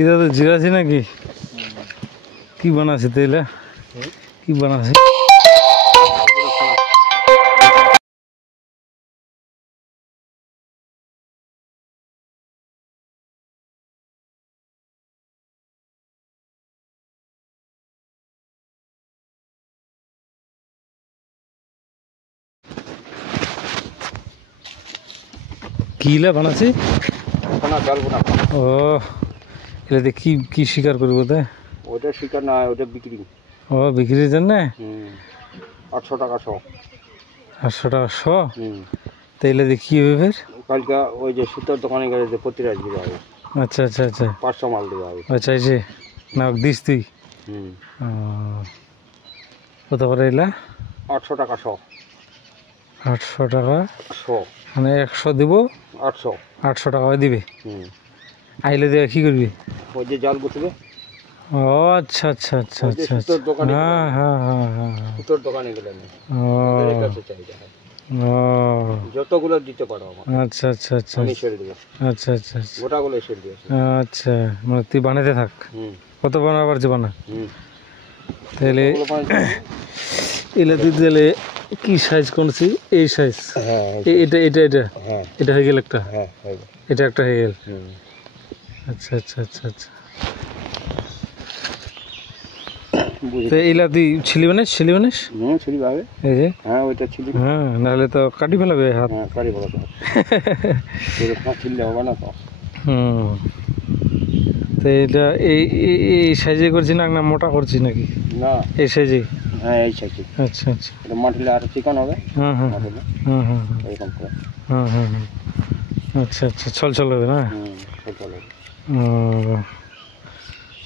এটা তো জিরাছি নাকি? কি বানাছে তেলা? কি বানাছে? কিলা বানাছে? ও এটাতে কি কি শিকার করবো? ওটা শিকার না, ওটা বিক্রি। ও বিক্রির জন্য 800 টাকা শো। 800 টাকা শো? তাইলে কি হবে ফের? কালকে ওই যে সুতোর দোকানে গেলে যে প্রতিরাজ দিতে হবে। আচ্ছা আচ্ছা আচ্ছা 500 মাল দিতে হবে। আচ্ছা এই যে না দিস তুই কত করে এলা? 800 টাকা শো। 800 টাকা শো মানে 100 দিব, 800 টাকা দিবে। আইলে দিয়ে কি করবি? ওই যে জাল গুছবে। ও আচ্ছা আচ্ছা আচ্ছা আচ্ছা হ্যাঁ হ্যাঁ হ্যাঁ হ্যাঁ সুতোর দোকানে গেলে যতগুলো দিতে পারো আমার। আচ্ছা আচ্ছা আচ্ছা আমি ছেড়ে দেবো। আচ্ছা আচ্ছা আচ্ছা গোটাগুলো ছেড়ে দেবো। আচ্ছা মানে তুই বানাতে থাক। কত বানাবার যে বানা তাহলে এলে তুই তাহলে কি সাইজ করছি? এই সাইজ? এটা এটা এটা এটা হয়ে গেল একটা, এটা একটা হয়ে গেল। আচ্ছা আচ্ছা আচ্ছা আচ্ছা তো এইলা তুই ছিলি বানিস? ছিলি বানিস? ছিলি ভাবে এই যে ওইটা ছিলি। নাহলে তো কাটি ফেলাবে হাত। কাটি ফেলাবে ছিললে হবে না তো। তো এটা এই এই সাইজে করছি না না মোটা করছি নাকি? না এই সাইজে। এই সাইজে। আচ্ছা আচ্ছা এটা মাটিলে আর চিকন হবে। এরকম করে। আচ্ছা আচ্ছা ছল ছল হবে না? ছল হবে।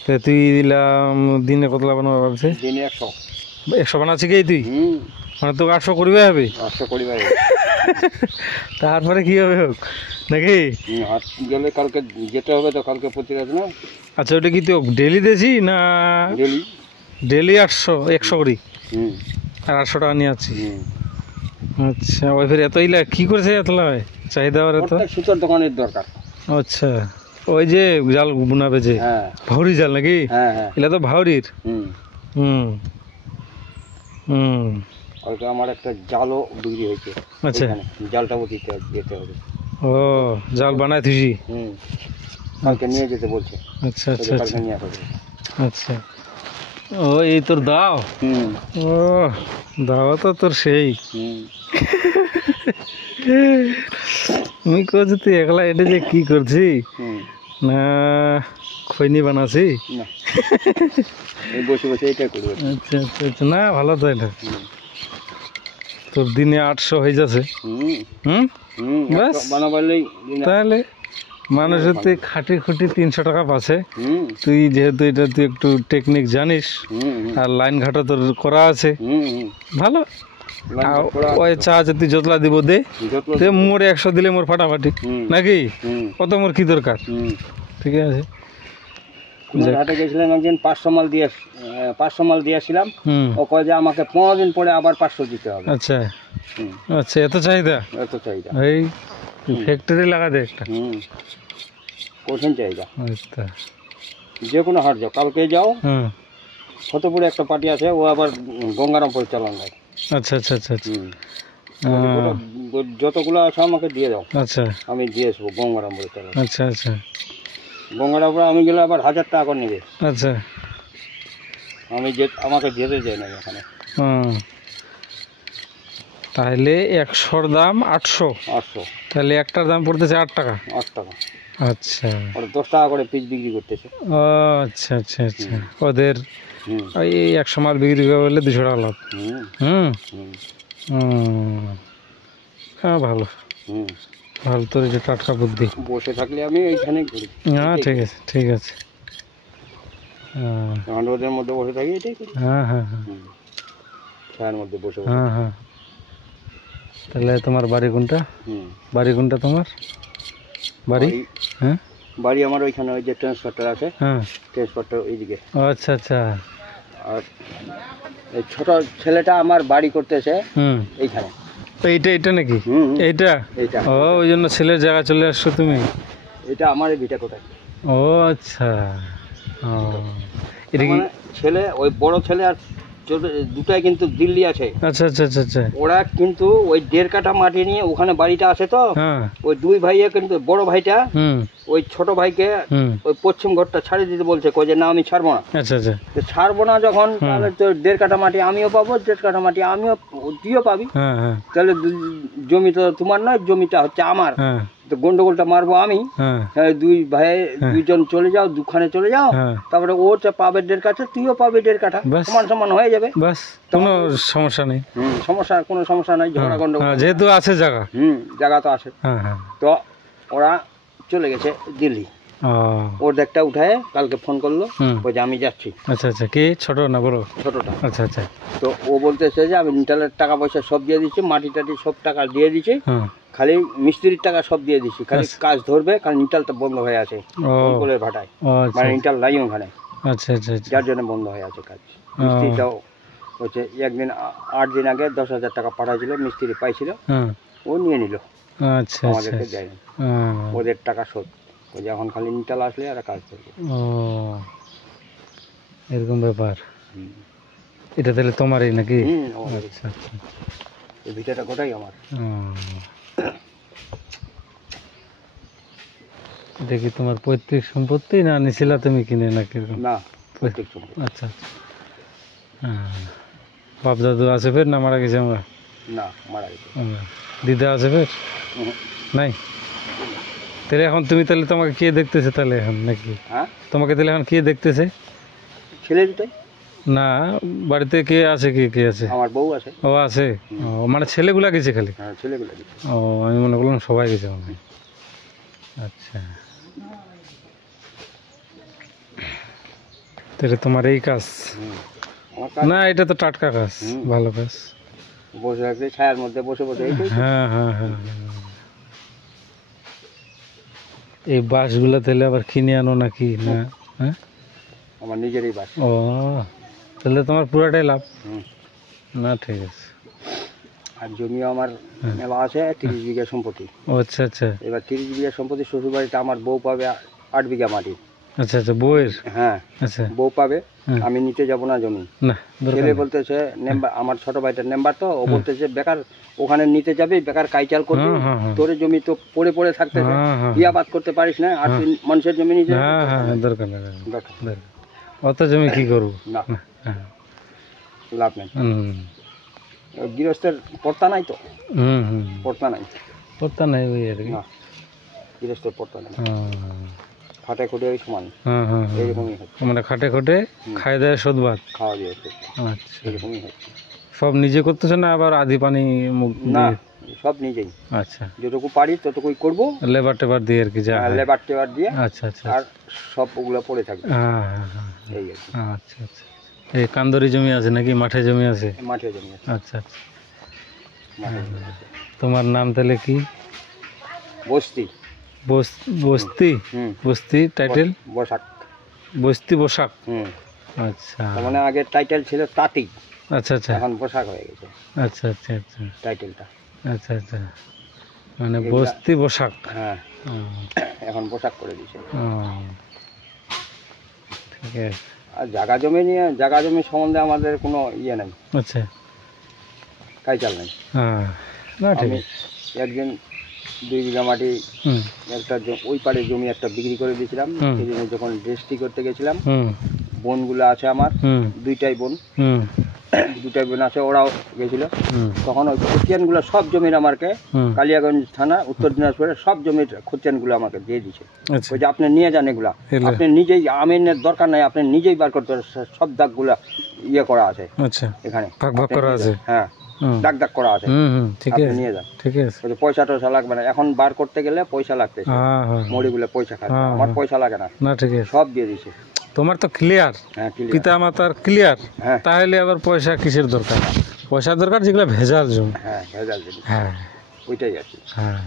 তা তুই দিলাম দিনে কতলা বানাবো ভাবছি? দিনে 100। 100 বানাচ্ছি কি তুই? মানে তোকে 800 করিবে হবে? 800 করিবে। তারপরে কি হবে হোক নাকি? হাট গেলে কালকে যেতে হবে তো, কালকে প্রতিরাজ না। আচ্ছা ওটা কি তো ডেলি দেছি না? ডেলি। ডেলি 800 100 করি আর 800 টাকা নিয়ে আছি। আচ্ছা ওই ফের এতইলা কি করেছে এতলা চাহিদা? আর এত সুতোর দোকানের দরকার। আচ্ছা ওই যে জাল বুনাবে যে ভাউরি জাল নাকি? এগুলা তো ভাউরির। কালকে আমার একটা জালও বিক্রি হয়েছে। আচ্ছা জালটাও যেতে হবে। ও জাল বানায় তুই? কালকে নিয়ে যেতে বলছে। আচ্ছা আচ্ছা আচ্ছা আচ্ছা ও এই তোর দাও? ও দাও তো তোর সেই। আমি কইছি তুই একলা এটা যে কি করছি না খৈনি বানাছি? বসে বসে এটা করবে। আচ্ছা আচ্ছা আচ্ছা না ভালো তো এটা। তোর দিনে 800 হয়ে যাচ্ছে। বাস তাহলে মানুষের তুই খাটি খুঁটি 300 টাকা পাচ্ছে। তুই যেহেতু এটা তুই একটু টেকনিক জানিস আর লাইন ঘাটা তোর করা আছে ভালো। ওই চা আছে তুই যতলা দিব দে মোর 100 দিলে মোর ফাটাফাটি নাকি? কত মোর কি দরকার? ঠিক আছে হাটে গেছিলাম একদিন 500 মাল দিয়েছিলাম। ও কয় যে আমাকে 15 দিন পরে আবার 500 দিতে হবে। আচ্ছা আচ্ছা এত চাহিদা? এত চাহিদা এই ফ্যাক্টরি লাগা দে একটা। কঠিন চাহিদা। যে কোনো হাট যাও, কালকে যাও ফতেপুরে একটা পার্টি আছে, ও আবার গঙ্গারামপুর চালান যায়। আচ্ছা আচ্ছা আচ্ছা আচ্ছা যতগুলো আছে আমাকে দিয়ে দাও। আচ্ছা আমি দিয়ে আসবো গঙ্গারামপুরে চালান। আচ্ছা আচ্ছা গঙ্গারামপুরে আমি গেলে আবার 1000 টাকা করে নেবে। আচ্ছা আমাকে যেতে চাই না এখানে। তাহলে 100-র দাম 800। তাহলে একটার দাম পড়তেছে 8 টাকা। 8 টাকা। আচ্ছা 10 টাকা করে পিস বিক্রি করতেছে। ও আচ্ছা আচ্ছা আচ্ছা ওদের এই 100 মাল বিক্রি করলে 200 টাকা লাভ। হ্যাঁ ভালো ভালো তোর যে টাটকা বুদ্ধি। বসে থাকলে আমি এইখানে ঘুরি। হ্যাঁ ঠিক আছে ঠিক আছে। রোদের মধ্যে বসে থাকি এটাই করি। হ্যাঁ হ্যাঁ হ্যাঁ ছায়ার মধ্যে বসে। হ্যাঁ হ্যাঁ তাহলে তোমার বাড়ি কোনটা? বাড়ি কোনটা তোমার বাড়ি? হ্যাঁ বাড়ি আমার ওইখানে ওই যে ট্রান্সপোর্টার আছে। ট্রান্সপোর্টার ওইদিকে। আচ্ছা আচ্ছা আর এই ছোট ছেলেটা আমার বাড়ি করতেছে এইখানে। এইটা এটা নাকি? এইটা ও ওই জন্য ছেলের জায়গা চলে আসছো তুমি? এটা আমার ভিটা কোথায়? ও আচ্ছা, ও এটা কি? মানে ছেলে, ওই বড় ছেলে আর দুটাই কিন্তু দিল্লি আছে। আচ্ছা আচ্ছা আচ্ছা আচ্ছা। ওরা কিন্তু ওই 1.5 কাঠা মাটি নিয়ে ওখানে বাড়িটা আছে তো, হ্যাঁ। ওই দুই ভাইয়া কিন্তু বড় ভাইটা হুম ওই ছোট ভাইকে হুম। ওই পশ্চিম ঘরটা ছাড়িয়ে দিতে বলছে, কই যে না আমি ছাড়বো না। আচ্ছা আচ্ছা। তো ছাড়বো না যখন, তাহলে তো 1.5 কাঠা মাটি আমিও পাবো, 1.5 কাঠা মাটি আমিও, তুইও পাবি। হ্যাঁ হ্যাঁ তাহলে জমি তো তোমার নয়, জমিটা হচ্ছে আমার। হ্যাঁ তো গন্ডগোলটা মারবো আমি। হ্যাঁ দুই ভাই দুইজন চলে যাও, দুখানে চলে যাও, হ্যাঁ। তারপরে ও পাবে 1.5 কাঠা, তুইও পাবে 1.5 কাঠা, বাস। সমান সমান হয়ে যাবে। বাস, কোনো সমস্যা নেই। সমস্যা, কোনো সমস্যা নাই, ঝগড়া গন্ডগোল। হ্যাঁ, যেহেতু আছে জায়গা। জায়গা তো আছে। হ্যাঁ হ্যাঁ। তো ওরা চলে গেছে দিল্লি। ও ওর দেখটা উঠায় কালকে ফোন করলো, হুম। ওই যে আমি যাচ্ছি। আচ্ছা আচ্ছা, কি ছোট না বড়? ছোটটা। আচ্ছা আচ্ছা। তো ও বলতেছে যে আমি নিটালের টাকা পয়সা সব দিয়ে দিচ্ছি, মাটি টাটি সব টাকা দিয়ে দিচ্ছি, হ্যাঁ। খালি মিস্ত্রির টাকা সব দিয়ে দিচ্ছি, খালি আচ্ছা। কাজ ধরবে, কারণ নিটালটা বন্ধ হয়ে আছে ও কোলের ভাটায়, ও আচ্ছা মানে নিটাল নাই ওখানে, আচ্ছা আচ্ছা আচ্ছা। যার জন্য বন্ধ হয়ে আছে কাজ। মিস্ত্রিটাও হচ্ছে একদিন 8 দিন আগে 10,000 টাকা পাঠাইছিল, মিস্ত্রি পাইছিল, হ্যাঁ। ও নিয়ে নিল, আচ্ছা আচ্ছা আমাদেরকে আচ্ছা। দেয়নি, হ্যাঁ। ওদের টাকা শোধ। ওই যে এখন খালি নিটাল আসলে আর কাজ করবে। ও এরকম ব্যাপার। এটা তাহলে তোমারই নাকি? আমাদের আচ্ছা আচ্ছা। এই ভিটাটা গোটাই আমার। ও, এটা কি তোমার পৈতৃক সম্পত্তি না নিছিলা তুমি কিনে নাকি? না, প্রত্যেক সম্পত্তি। আচ্ছা আচ্ছা। হ্যাঁ। বাপ দাদু আছে ফের না মারা গেছে? আমরা না, মারা গেছে। দিদা আছে ফের? নাই। তাহলে এখন তুমি, তাহলে তোমাকে কে দেখতেছে তাহলে এখন নাকি? হ্যাঁ, তোমাকে তাহলে এখন কে দেখতেছে? ছেলে দুটাই। না, বাড়িতে কে আছে? কে কে আছে? আমার বউ আছে। ও আছে। ও মানে ছেলেগুলা গেছে খালি? হ্যাঁ, ছেলেগুলো গেছে। ও আমি মনে করলাম সবাই গেছে মনে হয়। আচ্ছা, তাহলে তোমার এই কাজ? আমার কাজ না, এটা তো টাটকা কাজ, ভালো কাজ। বসে রাখতে, ছায়ার মধ্যে বসে বসে এইটাই তো। হ্যাঁ হ্যাঁ হ্যাঁ হ্যাঁ। এই বাঁশগুলা তাহলে আবার কিনে আনো নাকি? না, হ্যাঁ, আমার নিজেরই বাস। ও তাহলে তোমার পুরাটাই লাভ। হুম। না ঠিক আছে। আর জমিও আমার মেলা আছে, 30 বিঘা সম্পত্তি। ও আচ্ছা আচ্ছা এবার 30 বিঘা সম্পত্তি, শ্বশুর বাড়িতে আমার বউ পাবে 8 বিঘা মাটি। আচ্ছা আচ্ছা, বইয়ের? হ্যাঁ, আচ্ছা, বউ পাবে, হ্যাঁ। আমি নিতে যাব না জমি। না, দরকার ছেলে নেই। বলতেছে নেম্বার, আমার ছোট ভাইটার নেম্বার, তো ও বলতেছে বেকার ওখানে নিতে যাবে, বেকার কাইচাল করবি, হ্যাঁ, হ্যাঁ, হ্যাঁ। তোর জমি তো পড়ে পড়ে থাকতেছে, হ্যাঁ, হ্যাঁ, ইয়াবাদ করতে পারিস না, আর তুই মানুষের জমি নিতে যাবি? হ্যাঁ হ্যাঁ হ্যাঁ, দরকার নেই, দরকার নেই, দরকার দরকার। অত জমি কি করবো? না, হ্যাঁ। লাভ নেই। হুম গৃহস্থের পড়তা নাই তো, হুম হুম, পড়তা নাই। করতে নাই ওই আর কি। না, গৃহস্থের পড়তা নাই, হ্যাঁ খাটে খুঁটে ওই সমান, হ্যাঁ হ্যাঁ হ্যাঁ। এইরকমই হচ্ছে, মানে খাটে খটে খাই দেয় শোধবাদ। খাওয়া দিয়ে হচ্ছে, আচ্ছা, এরকমই হচ্ছে। সব নিজে করতেছে না আবার আধি পানি মুখ না, দিয়ে? সব নিজেই, আচ্ছা, যেটুকু পারি ততটুকুই করবো, লেবার টেবার দিয়ে আর কি যা হয়। লেবার টেবার দিয়ে, আচ্ছা আচ্ছা আর সব ওগুলো পড়ে থাকবে, হ্যাঁ হ্যাঁ হ্যাঁ এই আর কি। আচ্ছা আচ্ছা। এই কান্দরি জমি আছে নাকি? মাঠে জমি আছে? মাঠে জমি আছে, আচ্ছা আচ্ছা। মাঠে জমি আছে। তোমার নাম তাহলে কি? বস্তি। বস্তি? হুম, বস্তি টাইটেল? বসাক। বস্তি বসাক। হুম, আচ্ছা তার মানে আগে টাইটেল ছিল তাঁতি, আচ্ছা আচ্ছা এখন বসাক হয়ে গেছে আচ্ছা আচ্ছা আচ্ছা টাইটেলটা। আচ্ছা আচ্ছা, মানে বস্তি বসাক। হ্যাঁ, ও, এখন পোশাক করে দিয়েছে। ও, ঠিক আছে। আর জায়গা জমি নিয়ে, জায়গা জমি সম্বন্ধে আমাদের কোনো ইয়ে নেই, আচ্ছা, কাইচাল নেই। হ্যাঁ, না ঠিক আমি আছে। একদিন 2 বিঘা মাটি হুম একটা ওই পাড়ে জমি একটা বিক্রি করে দিয়েছিলাম, হুম। সেদিন যখন রেজিস্ট্রি করতে গেছিলাম, হুম বোনগুলো আছে আমার, হুম দুইটাই বোন, হুম দুটাই বোন আছে, ওরাও গেছিলো। হুম তখন ওই খতিয়ানগুলো সব জমির আমাকে, হুম, কালিয়াগঞ্জ থানা উত্তর দিনাজপুরের সব জমির খতিয়ানগুলো আমাকে দিয়ে দিয়েছে। আচ্ছা, ওই যে আপনি নিয়ে যান এগুলা, এগুলা। আপনি নিজেই, আমিনের দরকার নাই, আপনি নিজেই বার করতে পারেন, সব দাগগুলা ইয়ে করা আছে আচ্ছা, এখানে, ভাগ ভাগ আপনি করা নিয়ে আছে। যান। হ্যাঁ, হুম দাগ দাগ করা আছে, হুম হুম, ঠিক আপনি আছে, নিয়ে যান। ঠিক আছে। ওই যে পয়সা টয়সা লাগবে না, এখন বার করতে গেলে পয়সা লাগতেছে, হ্যাঁ হ্যাঁ, মরিগুলো পয়সা খাচ্ছে, হ্যাঁ, আমার হ্যাঁ। পয়সা লাগে না, না ঠিক আছে। সব দিয়ে দিছে। তোমার তো ক্লিয়ার, হ্যাঁ, clear। পিতা মাতার ক্লিয়ার, হ্যাঁ তাহলে আবার পয়সা কিসের দরকার? পয়সা দরকার যেগুলো ভেজাল জমি। হ্যাঁ, ভেজাল জিনিস, হ্যাঁ ওইটাই আছে। হ্যাঁ,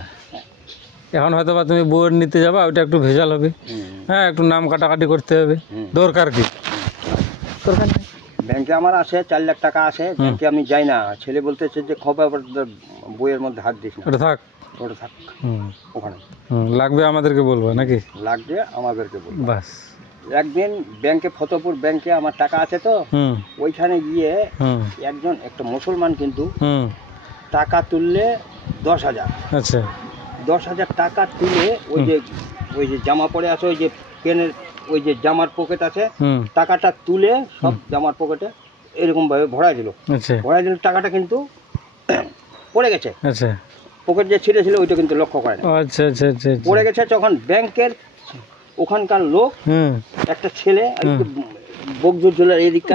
এখন হয়তো বা তুমি বইয়ের নিতে যাবা, ওইটা একটু ভেজাল হবে, হুম, হ্যাঁ একটু নাম কাটাকাটি করতে হবে, হুম। দরকার কি? দরকার নেই। ব্যাংকে আমার আছে 4 লাখ টাকা আছে, ব্যাংকে আমি যাই না, ছেলে বলতেছে যে খবর আবার বইয়ের মধ্যে হাত দিস না। ওটা থাক, ওটা থাক ওখানে। লাগবে আমাদেরকে বলবো নাকি? লাগবে আমাদেরকে বলবো। বাস একদিন ব্যাংকে, ফতেপুর ব্যাংকে আমার টাকা আছে তো, ওইখানে গিয়ে একজন একটা মুসলমান কিন্তু টাকা তুললে 10,000। আচ্ছা 10,000 টাকা তুলে ওই যে জামা পরে আছে, ওই যে পেনের ওই যে জামার পকেট আছে, টাকাটা তুলে সব জামার পকেটে এরকম ভাবে ভরাই দিল। ভরাই দিল, টাকাটা কিন্তু পড়ে গেছে। আচ্ছা পকেট যে ছিঁড়ে ছিল ওইটা কিন্তু লক্ষ্য করে না। আচ্ছা আচ্ছা আচ্ছা পড়ে গেছে। তখন ব্যাংকের ওখানকার লোক একটা ছেলে বকজুর জেলার এদিকটা,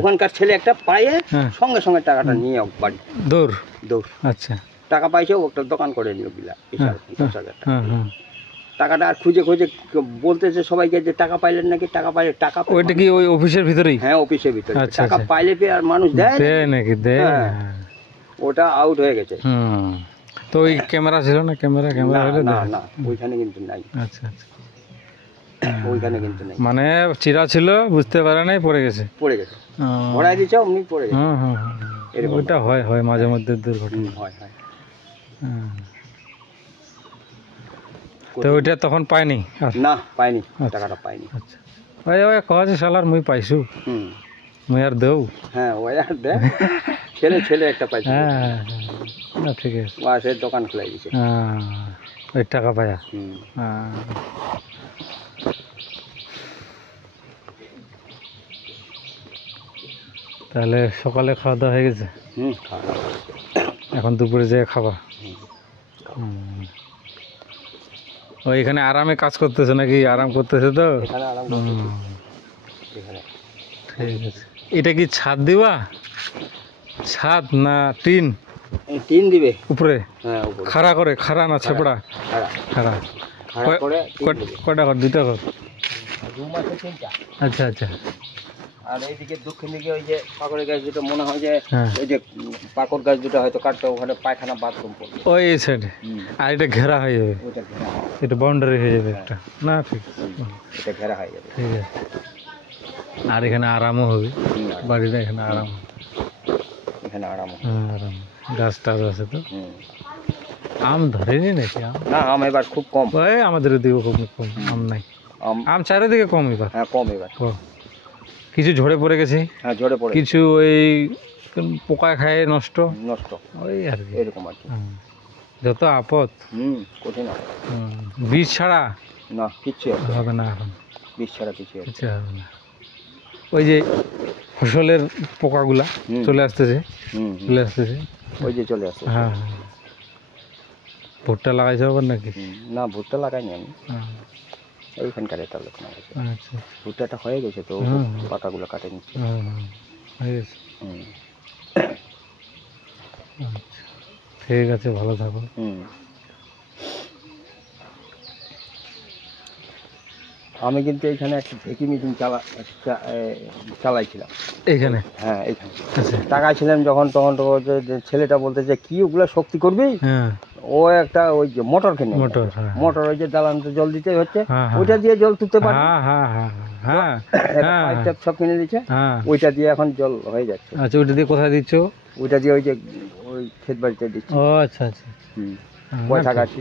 ওখানকার ছেলে একটা পায়ে সঙ্গে সঙ্গে টাকাটা নিয়ে বাড়ি দৌড়। আচ্ছা টাকা পাইছে, ও একটা দোকান করে নিল বিশাল 10,000 টাকা। টাকাটা আর খুঁজে খুঁজে বলতেছে সবাইকে যে টাকা পাইলেন নাকি, টাকা পাইলে টাকা। ওইটা কি ওই অফিসের ভিতরেই? হ্যাঁ অফিসের ভিতরে। টাকা পাইলে আর মানুষ দেয় নাকি? দেয়। ওটা আউট হয়ে গেছে। তো ওই ক্যামেরা ছিল না? ক্যামেরা হলে না না ওইখানে কিন্তু নাই। আচ্ছা আচ্ছা ওইখানে কিন্তু নাই, মানে চিরা ছিল, বুঝতে পারে নাই, পড়ে গেছে। ভরাই দিয়েছে অমনি পড়ে গেছে। ওইটা হয় মাঝে মধ্যে দুর্ঘটনা হয়। তো ওইটা তখন পাইনি? না পাইনি, টাকাটা পাইনি। আচ্ছা ওই কছে শালার মুই পাইছু, মুই আর দেও। হ্যাঁ ওই আর দে ছেলে একটা পাইছে। হ্যাঁ না ঠিক আছে, ও আসে দোকান খুলাই দিয়েছে। ওই টাকা পায়া। তাহলে সকালে খাওয়া দাওয়া হয়ে গেছে? এখন দুপুরে যেয়ে খাবা? ও এখানে আরামে কাজ করতেছে নাকি? আরাম করতেছে তো? ঠিক আছে। এটা কি ছাদ দিবা? ছাদ না টিন? টিন দিবে উপরে। খাড়া করে? খাড়া না ছেপড়া? খাড়া। কয়টা ঘর? 2টা ঘর? আচ্ছা আচ্ছা। আর এইদিকে দক্ষিণ দিকে ওই যে পাকড়ের গাছ দুটো, মনে হয় যে ওই যে পাকড় গাছ দুটো হয়তো কাটতে, ওখানে পায়খানা বাথরুম পড়বে ওই সাইডে। আর এটা ঘেরা হয়ে যাবে? এটা বাউন্ডারি হয়ে যাবে একটা না? ঠিক এটা ঘেরা হয়ে যাবে। ঠিক আছে। আর এখানে আরামও হবে, বাড়িটা এখানে আরাম। এখানে আরাম, আরাম। গাছ টাছ আছে তো? আম ধরেনি নাকি? না আম এবার খুব কম। ওই আমাদের দিকে খুব কম আম নাই। আম চারিদিকে কম এবার। হ্যাঁ কম এবার। কিছু ঝরে পড়ে গেছে, কিছু ওই পোকা খায় নষ্ট। ওই আর কি, এরকম আর কি। যত আপদ। কঠিন। বীজ ছাড়া না কিচ্ছু হবে না এখন। বীজ ছাড়া কিছু হবে না। ওই যে ফসলের পোকাগুলা চলে আসতেছে। ওই যে চলে আসছে। হ্যাঁ ভুট্টা লাগাইছে আবার নাকি? না ভুট্টা লাগাইনি আমি, এইখানকার একটা লোক না। আচ্ছা ভুট্টাটা হয়ে গেছে তো, পাতাগুলো কাটে নিচ্ছে। হয়ে গেছে। ঠিক আছে, ভালো থাকো। আমি কিন্তু এইখানে একটা ঢেকি মিটিং চালাইছিলাম এইখানে। হ্যাঁ এইখানে টাকাইছিলাম যখন, তখন তো ছেলেটা বলতে যে কি ওগুলো শক্তি করবি? ও একটা ওই যে মোটর কিনে, মোটর ওই যে দালানতে জল দিতে হচ্ছে, ওইটা দিয়ে জল তুলতে পারে। সব কিনে দিচ্ছে, ওইটা দিয়ে এখন জল হয়ে যাচ্ছে। আচ্ছা ওইটা দিয়ে কোথায় দিচ্ছ? ওইটা দিয়ে ওই যে ওই ক্ষেত বাড়িতে দিচ্ছি। ও আচ্ছা আচ্ছা। পয়সা গাছি।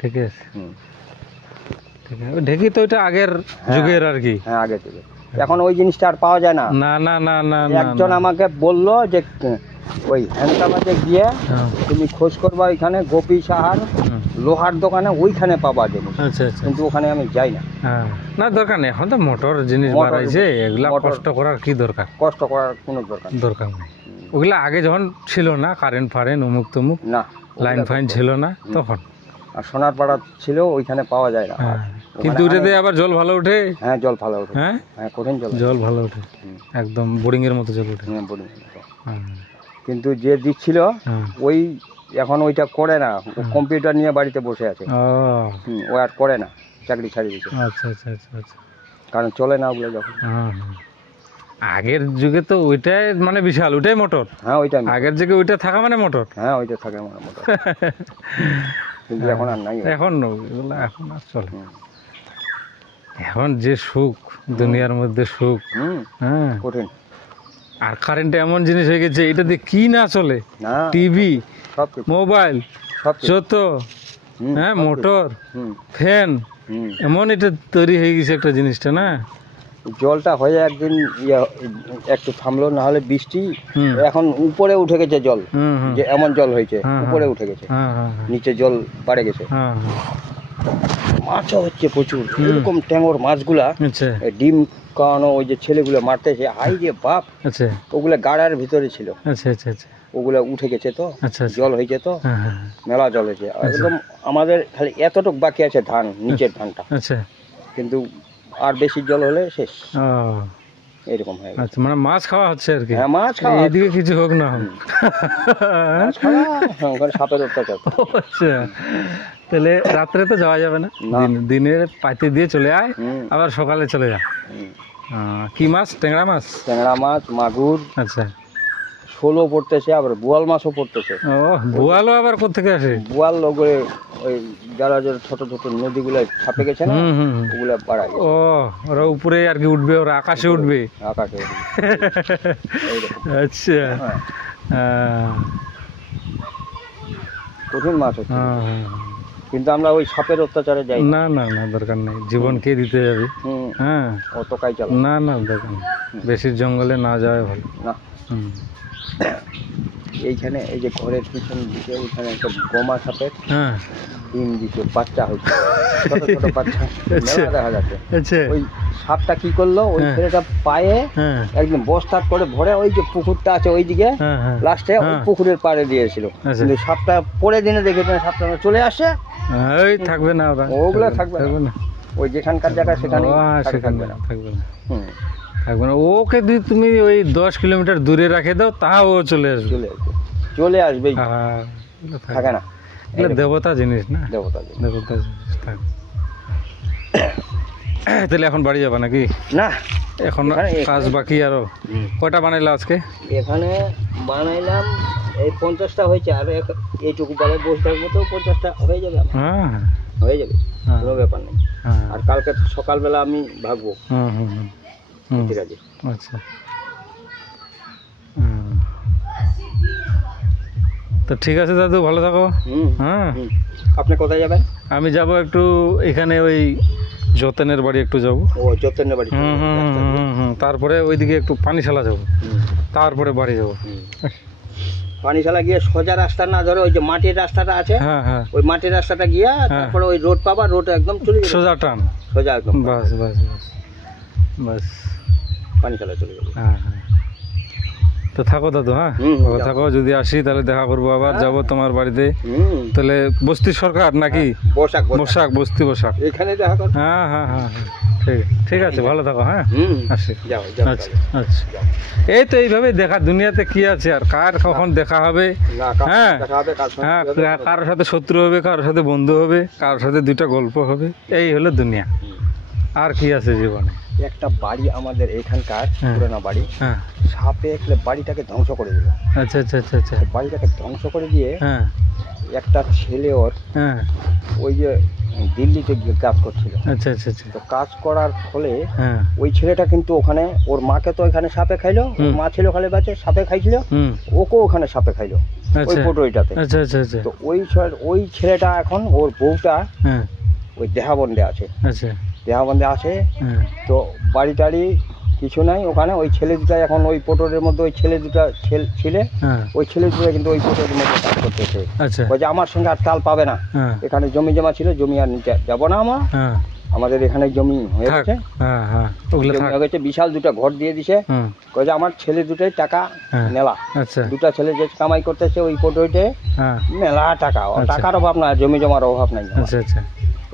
ঠিক আছে। ঢেকি তো ওইটা আগের যুগের আর কি। হ্যাঁ আগের যুগের। এখন ওই জিনিসটা আর পাওয়া যায় না। না না না না। একজন আমাকে বললো যে ওই হ্যান্ডকামাতে গিয়ে তুমি খোঁজ করবা, ওইখানে গোপী সাহার লোহার দোকানে ওইখানে পাবা জিনিস। আচ্ছা আচ্ছা। কিন্তু ওখানে আমি যাই না। না দরকার নেই, এখন তো মোটর জিনিস বাড়াইছে, এগুলা কষ্ট করার কি দরকার? কষ্ট করার কোনো দরকার নেই। ওগুলা আগে যখন ছিল না কারেন্ট ফারেন্ট অমুক তমুক, না লাইন ফাইন ছিল না তখন। আর সোনার পাড়া ছিল, ওইখানে পাওয়া যায় না। কিন্তু ওটাতে আবার জল ভালো ওঠে। হ্যাঁ জল ভালো ওঠে। হ্যাঁ কঠিন জল ভালো ওঠে, একদম বোরিং এর মতো জল ওঠে। বোরিং এর মতো। কিন্তু যে দিচ্ছিল ওই এখন ওইটা করে না, কম্পিউটার নিয়ে বাড়িতে বসে আছে। ও আর করে না, চাকরি ছাড়িয়ে দিচ্ছে। আচ্ছা আচ্ছা আচ্ছা আচ্ছা। কারণ চলে না ওগুলো যখন। আগের যুগে তো ওইটাই মানে বিশাল, ওইটাই মোটর। হ্যাঁ ওইটা আগের যুগে ওইটা থাকা মানে মোটর। হ্যাঁ ওইটা থাকে মানে মোটর। কিন্তু এখন আর নাই, এখন এগুলো এখন আর চলে। এখন যে সুখ দুনিয়ার মধ্যে সুখ, হ্যাঁ কঠিন। আর কারেন্ট এমন জিনিস হয়ে গেছে, এটা দিয়ে কি না চলে, টিভি মোবাইল যত হ্যাঁ মোটর ফ্যান এমন এটা তৈরি হয়ে গেছে একটা জিনিসটা না। জলটা হয়ে একদিন একটু থামলো, না হলে বৃষ্টি এখন উপরে উঠে গেছে জল, যে এমন জল হয়েছে উপরে উঠে গেছে, নিচে জল বাড়ে গেছে। মাছও হচ্ছে প্রচুর, এরকম ট্যাংর মাছগুলা ডিম কানো ওই যে ছেলেগুলো মারতেছে, হাই যে বাপ, ওগুলা গাড়ার ভিতরে ছিল, ওগুলা উঠে গেছে তো জল হয়েছে তো মেলা জল হয়েছে একদম। আমাদের খালি এতটুক বাকি আছে ধান, নিচের ধানটা, কিন্তু আর বেশি জল হলে শেষ এরকম হয়। আচ্ছা, মানে মাছ খাওয়া হচ্ছে আর কি। হ্যাঁ মাছ খাওয়া, এদিকে কিছু হোক না হোক মাছ খাওয়া, ওখানে সাপের অত্যাচার। আচ্ছা, তাহলে রাত্রে তো যাওয়া যাবে না, দিনের পাইতে দিয়ে চলে আয়, আবার সকালে চলে যা। কি মাছ? ট্যাংরা মাছ, ট্যাংরা মাছ, মাগুর, আচ্ছা শোলও পড়তেছে, আবার বোয়াল মাছও পড়তেছে। ও বোয়ালও আবার কোথেকে আসে? বোয়াল ওগুলো ওই যারা যারা ছোট ছোট নদীগুলো ছাপে গেছে না, ওগুলা বাড়ায়। ও ওরা উপরে আর কি উঠবে, ওরা আকাশে উঠবে, আকাশে। আচ্ছা, কঠিন মাছ হচ্ছে, কিন্তু আমরা ওই সাপের অত্যাচারে যাই না। না না দরকার নেই, জীবন কে দিতে যাবে? হ্যাঁ অত কাজ চালা না, না দরকার নেই, বেশি জঙ্গলে না যাওয়াই ভালো না। এইখানে এই যে ঘরের পিছন দিকে ওইখানে একটা গোমা সাপের ডিম দিচ্ছে, বাচ্চা হয়েছে, ছোট ছোট বাচ্চা দেখা যাচ্ছে। ওই সাপটা কি করলো, ওই ছেলেটা পায়ে একদম বস্তা করে ভরে ওই যে পুকুরটা আছে ওইদিকে লাস্টে ওই পুকুরের পাড়ে দিয়েছিল, কিন্তু সাপটা পরে দিনে দেখেছেন সাপটা চলে আসে, ওই থাকবে না, ওগুলো থাকবে না, ওই যেখানকার জায়গা সেখানে থাকবে না। থাকবে না, ওকে যদি তুমি ওই 10 কিলোমিটার দূরে রাখে দাও, তাও ও চলে আসবে, চলে আসবে, থাকে না। দেবতা জিনিস না, দেবতা জিনিস। তাহলে এখন বাড়ি যাবা নাকি? না, এখন কাজ বাকি আরো। কয়টা বানাইলা আজকে? এখানে বানাইলাম এই 50টা হয়েছে, আর এইটুকু বেলায় বসে থাকবো তো 50টা হয়ে যাবে। হ্যাঁ হয়ে যাবে, কোনো ব্যাপার নেই। আর কালকে সকালবেলা আমি ভাগবো। ঠিক আছে, আচ্ছা। তো ঠিক আছে দাদু, ভালো থাকো। হ্যাঁ, আপনি কোথায় যাবেন? আমি যাব একটু এখানে ওই যতেনের বাড়ি একটু যাব। ও যতেনের বাড়ি, তারপরে ওইদিকে একটু পানিশালা যাব, তারপরে বাড়ি যাব। পানিশালা গিয়ে সোজা রাস্তা না ধরে ওই যে মাটির রাস্তাটা আছে, ওই মাটির রাস্তাটা গিয়া তারপরে ওই রোড পাবা, রোড একদম চলে যাবে, সোজা টান, সোজা একদম, বাস বাস বাস বাস, পানিশালা চলে যাবে। তো থাকো দাদু, হ্যাঁ ভালো থাকো, যদি আসি তাহলে দেখা করবো, আবার যাবো তোমার বাড়িতে। তাহলে বস্তি সরকার নাকি? বসাক, বস্তি বসাক, এখানে দেখা করো। হ্যাঁ হ্যাঁ হ্যাঁ ঠিক আছে, ভালো থাকো। হ্যাঁ আসি, আচ্ছা আচ্ছা। এই তো এইভাবে দেখা, দুনিয়াতে কি আছে আর, কার কখন দেখা হবে? হ্যাঁ হ্যাঁ, কারোর সাথে শত্রু হবে, কারোর সাথে বন্ধু হবে, কারোর সাথে দুইটা গল্প হবে, এই হলো দুনিয়া, আর কি আছে জীবনে। একটা বাড়ি আমাদের এখানকার পুরোনো বাড়ি, সাপে বাড়িটাকে ধ্বংস করে দিল। আচ্ছা আচ্ছা আচ্ছা আচ্ছা, বাড়িটাকে ধ্বংস করে দিয়ে একটা ছেলে ওর ওই যে দিল্লিতে গিয়ে কাজ করছিল। আচ্ছা আচ্ছা আচ্ছা, তো কাজ করার ফলে ওই ছেলেটা কিন্তু ওখানে, ওর মাকে তো এখানে সাপে খাইলো, ওর মা ছিল ওখানে বাঁচে, সাপে খাইছিল, ওকেও ওখানে সাপে খাইলো ওই ফটোটাতে। আচ্ছা আচ্ছা আচ্ছা, তো ওই ছেলেটা এখন ওর বউটা ওই দেহাবন্দে আছে। আচ্ছা, দেহাবন্দে আছে, তো বাড়ি টাড়ি কিছু নাই ওখানে। ওই ছেলে দুটা এখন ওই পোটোরের মধ্যে, ওই ছেলে দুটা ছেলে, ওই ছেলে দুটা কিন্তু ওই পোটোরের মধ্যে কাজ করতেছে। ওই যে আমার সঙ্গে আর তাল পাবে না, এখানে জমি জমা ছিল, জমি আর নিতে যাবো না, আমাদের এখানে জমি হয়ে গেছে, বিশাল দুটা ঘর দিয়ে দিছে। যে আমার ছেলে দুটাই টাকা মেলা, দুটা ছেলে যে কামাই করতেছে ওই পোটোইতে মেলা টাকা, টাকার অভাব না, জমি জমার অভাব নাই।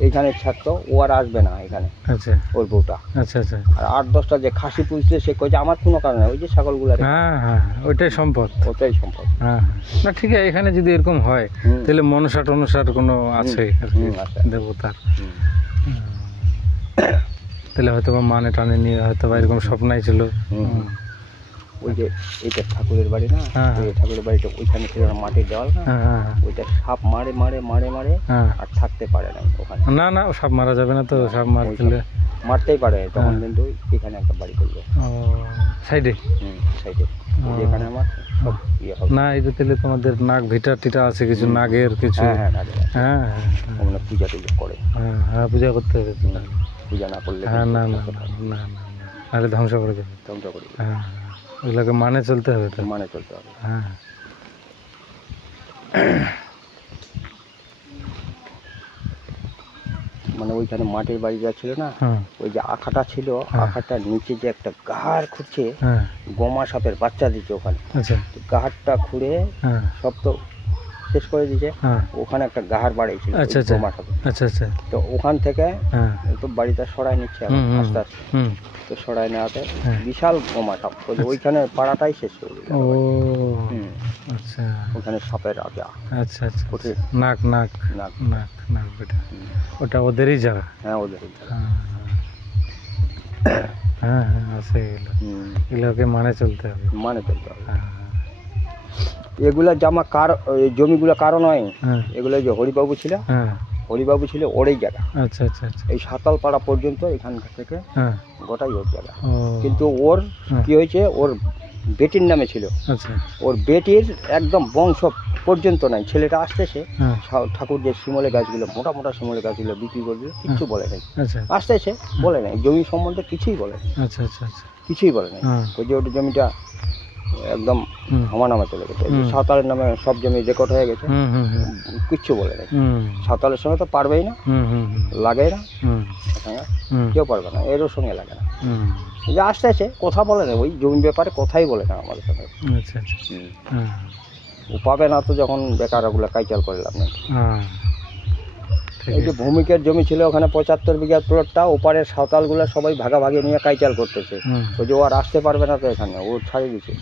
এইখানে থাকতো, ও আর আসবে না এখানে, ওর বউটা। আচ্ছা আচ্ছা, আর 8-10টা যে খাসি পুষলে সে কই যে আমার কোনো কারণ নেই, ওই যে ছাগলগুলো, ওইটাই সম্পদ, ওটাই সম্পদ। না ঠিক আছে, এখানে যদি এরকম হয় তাহলে মনসা টনসার কোনো আছে দেবতার, তাহলে হয়তো বা মানে টানে নিয়ে হয়তো বা এরকম স্বপ্নই ছিল। ওই যে এইটা ঠাকুরের বাড়ি না, ওই ঠাকুরের বাড়িটা ওইখানে ছিল না, মাটির দেওয়াল না, ওইটা সাপ মারে মারে মারে মারে আর থাকতে পারে না ওখানে। না না সাপ মারা যাবে না তো, সাপ মারলে মারতেই পারে, তখন কিন্তু এখানে একটা বাড়ি করলো সাইডে। সাইডে যেখানে আমার না এই যে তাহলে তোমাদের নাগ ভিটা টিটা আছে কিছু, নাগের কিছু? হ্যাঁ হ্যাঁ ওখানে পূজা টুজা করে। হ্যাঁ পূজা করতে হবে, পূজা না করলে হ্যাঁ না না না না আরে ধ্বংস করে দেবে, ধ্বংস করে দেবে। হ্যাঁ ওগুলোকে মানে চলতে হবে তো, মানে চলতে হবে। হ্যাঁ মানে ওইখানে মাটির বাড়ি যা ছিল না, ওই যে আখাটা ছিল, আখাটার নিচে যে একটা গাহার খুঁড়ছে, গমা সাপের বাচ্চা দিচ্ছে ওখানে, গাহারটা খুঁড়ে সব তো শেষ করে দিয়েছে, ওখানে একটা গাহার বাড়িয়েছিল গমা সাপের। আচ্ছা আচ্ছা, তো ওখান থেকে তো বাড়িটা সরাই নিচ্ছে আস্তে আস্তে, তো সরাই নেওয়াতে বিশাল গমা সাপ, ওইখানে পাড়াটাই শেষ করে দিল। আচ্ছা ওখানে সাপের রাজা। আচ্ছা আচ্ছা, নাক নাক নাক নাক নাক বেটা, ওটা ওদেরই জায়গা? হ্যাঁ ওদেরই জায়গা। হ্যাঁ হ্যাঁ আছে এগুলো, এগুলোকে মানে চলতে হবে, মানে চলতে হবে। এগুলা জামা কার, জমিগুলো কারো নয়, এগুলো যে হরিবাবু ছিল, হরিবাবু ছিল ওরই জায়গা। আচ্ছা আচ্ছা আচ্ছা, এই সাতাল পাড়া পর্যন্ত এখান থেকে গোটাই ওর জায়গা। কিন্তু ওর কি হয়েছে, ওর বেটির নামে ছিল, ওর বেটির একদম বংশ পর্যন্ত নাই। ছেলেটা আসতেছে, ঠাকুর যে শিমলে গাছগুলো, মোটা মোটা শিমলে গাছগুলো বিক্রি করবে, কিচ্ছু বলে নাই। আসতেছে বলে নাই, জমি সম্বন্ধে কিছুই বলে নাই। আচ্ছা আচ্ছা আচ্ছা, কিছুই বলে নাই। ওই যে ওটা জমিটা একদম আমার নামে চলে গেছে, সাঁওতালের নামে সব জমি রেকর্ড হয়ে গেছে, কিচ্ছু বলে নাই। সাঁওতালের সঙ্গে তো পারবেই না, লাগেই না, কেউ পারবে না, এরও সঙ্গে লাগে না। যে আসতেছে কথা বলে না, ওই জমি ব্যাপারে কথাই বলে না আমাদের সঙ্গে। ও পাবে না তো যখন বেকার ওগুলো কাইচাল করে লাভ নেই। এই যে ভূমিকের জমি ছিল ওখানে 75 বিঘার প্লটটা, ওপারের সাঁওতালগুলো সবাই ভাগাভাগি নিয়ে কাইচাল করতেছে, ওই যে ও আর আসতে পারবে না তো এখানে, ও ছাড়িয়ে দিচ্ছে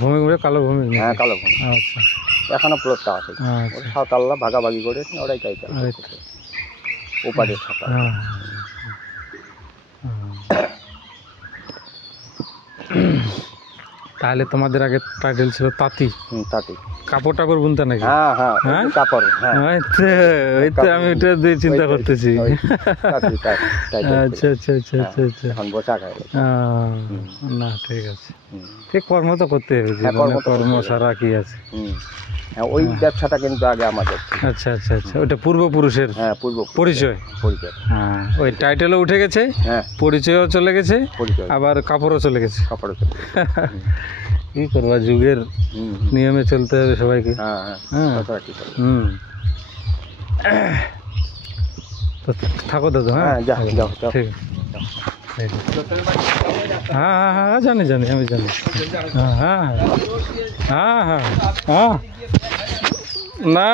ভূমি। কালো ভূমি? হ্যাঁ কালো ভূমি। আচ্ছা, এখনো প্লটটা আছে, সাঁওতালরা ভাগাভাগি করে ওরাই কাইচাল করতেছে, ওপারের সাঁওতাল। তাহলে তোমাদের আগে টাইটেল ছিল তাঁতি? তাঁতি, কাপড় টাপড় বুনতে নাকি? হ্যাঁ হ্যাঁ কাপড়, ওই তো আমি এটা দিয়ে চিন্তা করতেছি। আচ্ছা আচ্ছা আচ্ছা আচ্ছা আচ্ছা, এখন বসা খায় না, ঠিক আছে, ঠিক কর্ম তো করতে হবে, কর্ম ছাড়া কি আছে। ওই ব্যবসাটা কিন্তু আগে আমাদের। আচ্ছা আচ্ছা আচ্ছা, ওটা পূর্বপুরুষের পরিচয়। হ্যাঁ, ওই টাইটেলও উঠে গেছে, পরিচয়ও চলে গেছে, আবার কাপড়ও চলে গেছে। কি করবা, যুগের নিয়মে চলতে হবে সবাইকে। তো থাকো দাদা। হ্যাঁ ঠিক আছে, হ্যাঁ হ্যাঁ হ্যাঁ জানি জানি, আমি জানি। হ্যাঁ হ্যাঁ হ্যাঁ হ্যাঁ হ্যাঁ না।